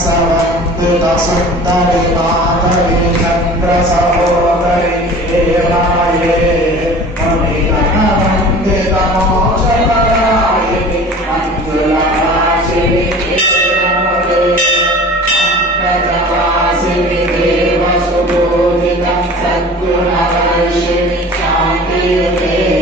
सवन्तु Sundari Madhavi Chandra सहोदरि देवाये मुनिगणवन्दित मोक्षपदायिनि मञ्जुलवासिनि नमोते पंकजवासिनि देवसुबोधितं सद्गुणवर्षिणि शान्तियुते